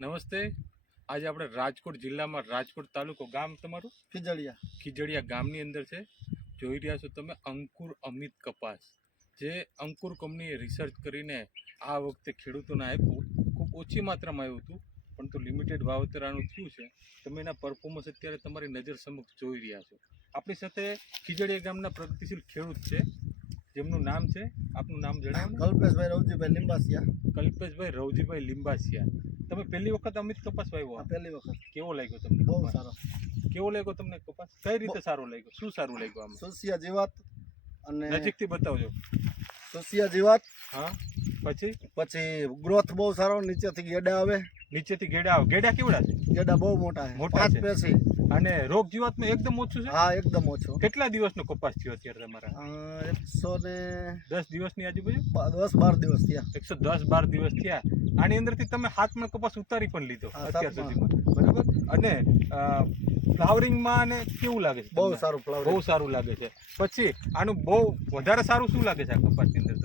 નમસ્તે. આજે આપણે રાજકોટ જિલ્લામાં રાજકોટ તાલુકો ગામ તમારું? ખીજડીયા. ખીજડીયા ગામની અંદર છે. જોઈ રહ્યા છો તમે અંકુર અમિત કપાસ. જે અંકુર કંપનીએ રિસર્ચ કરીને આ વખતે ખેડૂતોને આપ્યું. ખૂબ ઓછી માત્રામાં આવ્યું હતું પરંતુ લિમિટેડ વાવેતર આનું થયું છે. તમે એના પરફોર્મન્સ અત્યારે તમારી નજર સમક્ષ જોઈ રહ્યા છો. આપણી સાથે ખીજડીયા ગામના પ્રગતિશીલ ખેડૂત છે. જેમનું નામ છે આપનું નામ જણાવો કલ્પેશભાઈ રવજીભાઈ લિંબાસિયા. કલ્પેશભાઈ રવજીભાઈ લીંબાસિયા. તમે પહેલી વખત અમિત કપાસ વાવ્યો? પહેલી વખત. કેવો લાગ્યો તમને બહુ સારો. કેવો લાગ્યો તમને કપાસ? કઈ રીતે સારો લાગ્યો? શું સારું લાગ્યું આમ? સોસિયા જીવાત અને નજીકથી બતાવજો. સોસિયા જીવાત હા પછી? પછી ગ્રોથ બહુ સારો નીચેથી ગેડા આવે. નીચેથી ગેડા ગેડા કેવડા છે? ગેડા બહુ મોટા છે. મોટા છે. પેસી અને રોગ જીવાતમાં એકદમ ઓછું છે? હા એકદમ ઓછો. કેટલા દિવસનો કપાસ થયો અત્યારે તમારા? એકસો ને દસ દિવસની આજુબાજુ? દસ બાર દિવસ થયા. એકસો દસ બાર દિવસ થયા. આની અંદરથી તમે હાથમાં કપાસ ઉતારી પણ લીધો અત્યાર સુધીમાં. બરાબર? અને ફ્લાવરિંગમાં અને કેવું લાગે છે બહુ સારું સારું બહુ સારું લાગે છે. પછી આનું બહુ વધારે સારું શું લાગે છે આ કપાસની અંદર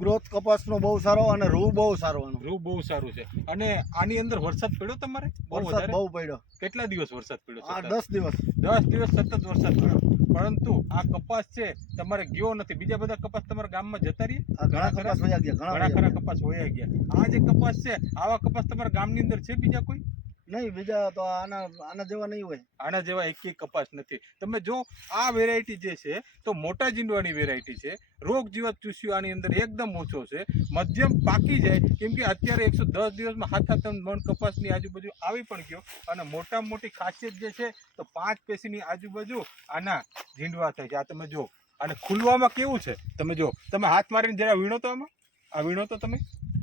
ગ્રોથ કપાસનો બહુ સારો અને રૂ બહુ સારો એનો. રૂ બહુ સારું છે. અને આની અંદર વરસાદ પડ્યો તમારે? વરસાદ બહુ પડ્યો. કેટલા દિવસ વરસાદ પડ્યો આ? દસ દિવસ. દસ દિવસ સતત વરસાદ પડ્યો. પરંતુ આ કપાસ છે તમારે ગયો નથી. બીજા બધા કપાસ તમારા ગામમાં જતા રહીએ? આ ઘણા ખરા? ગયા ઘણા ખરા કપાસ વયા ગયા. આ જે કપાસ છે આવા કપાસ તમારા ગામની અંદર છે બીજા કોઈ. નહીં, બીજા તો આના આના જેવા નહીં હોય. આના જેવા એક એક કપાસ નથી. તમે જો, આ વેરાયટી જે છે, તો મોટા જીંડવાની વેરાયટી છે. રોગ જીવાત ચૂસ્યો આની અંદર એકદમ ઓછો છે. મધ્યમ પાકી જાય, કેમ કે અત્યારે એકસો દસ દિવસમાં હાથ હાથ મણ કપાસની આજુબાજુ આવી પણ ગયો. અને મોટામાં મોટી ખાસિયત જે છે, તો પાંચ પેશીની આજુબાજુ આના ઝીંડવા થાય છે. આ તમે જો અને ખુલવામાં કેવું છે? તમે જો તમે હાથ મારીને જરા વીણો તો આમાં? આ વીણો તો તમે?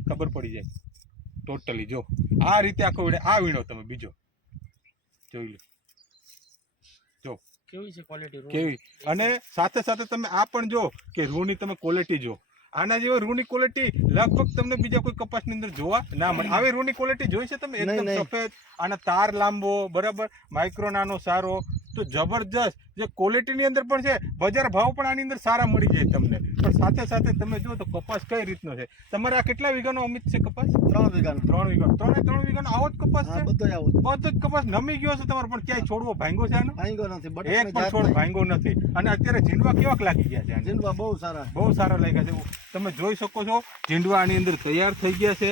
ખબર પડી જાય. ટોટલી જો આ રીતે આખો વીણે આ વીણો તમે બીજો. જોઈ લો. કેવી છે ક્વોલિટી કેવી? અને સાથે સાથે તમે આ પણ જો કે રૂની તમે ક્વોલિટી જો. આના જેવો રૂની ક્વોલિટી લગભગ તમને બીજા કોઈ કપાસની અંદર જોવા ના મળે. આવી રૂની ક્વોલિટી જોઈ છે તમે? એકદમ સફેદ આના તાર લાંબો બરાબર? માઇક્રો નાનો સારો તો જબરજસ્ત જે ક્વોલિટીની અંદર પણ છે બજાર ભાવ પણ આની અંદર સારા મળી જાય તમને. પણ સાથે સાથે તમે જુઓ તો કપાસ કઈ રીતનો છે? તમારે આ કેટલા વીઘાનો અમિત છે કપાસ? ત્રણ વીઘાનો. ત્રણ વીઘાનો. ત્રણે ત્રણ વીઘાનો? આવો જ કપાસ છે? બધો આવો બધો જ કપાસ નમી ગયો છે તમારે પણ ક્યાંય છોડવો ભાંગો છે આનો? ભાંગો નથી એક પણ છોડ ભાંગો નથી. અને અત્યારે ઝીંડવા કેવાક લાગી ગયા છે? જીંડવા બહુ સારા. બહુ સારા લાગ્યા છે. તમે જોઈ શકો છો ઝીંડવા આની અંદર તૈયાર થઈ ગયા છે.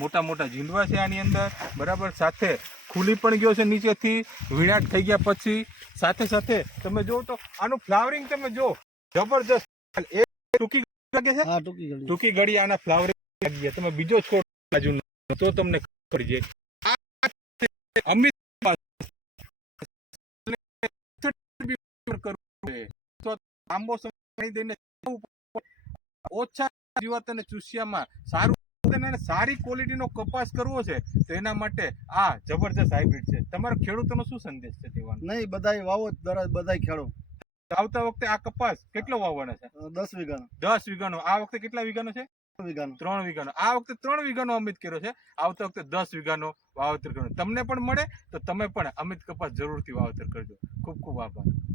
મોટા મોટા ઝીંડવા છે આની અંદર. બરાબર સાથે ખુલી પણ ગયો છે નીચેથી વીણાટ થઈ ગયા પછી. સાથે સાથે તમે જો તો આનું ફ્લાવરિંગ તમે જો જબરજસ્ત. એક ટૂંકી લાગે છે? ટૂંકી ગળી આના ફ્લાવરિંગ લાગી ગયા. તમે બીજો છોડ બાજુ તો તમને ખબર છે અમિત તો લાંબો સમય દઈને ઓછા જીવાત અને ચૂસિયામાં સારું ઉત્પાદન અને સારી ક્વોલિટીનો કપાસ કરવો છે તો એના માટે આ જબરજસ્ત હાઇબ્રિડ છે. તમારા ખેડૂતોનો શું સંદેશ છે દેવાનો નહીં બધાય વાવો દરજ બધાય ખેડો. આવતા વખતે આ કપાસ કેટલો વાવવાનો છે? દસ વીઘાનો. દસ વીઘાનો. આ વખતે કેટલા વીઘાનો છે? વીઘાનો. ત્રણ વીઘાનો. આ વખતે ત્રણ વીઘાનો અમિત કર્યો છે. આવતા વખતે દસ વીઘાનો વાવેતર કર્યો. તમને પણ મળે તો તમે પણ અમિત કપાસ જરૂરથી વાવેતર કરજો. ખૂબ ખૂબ આભાર.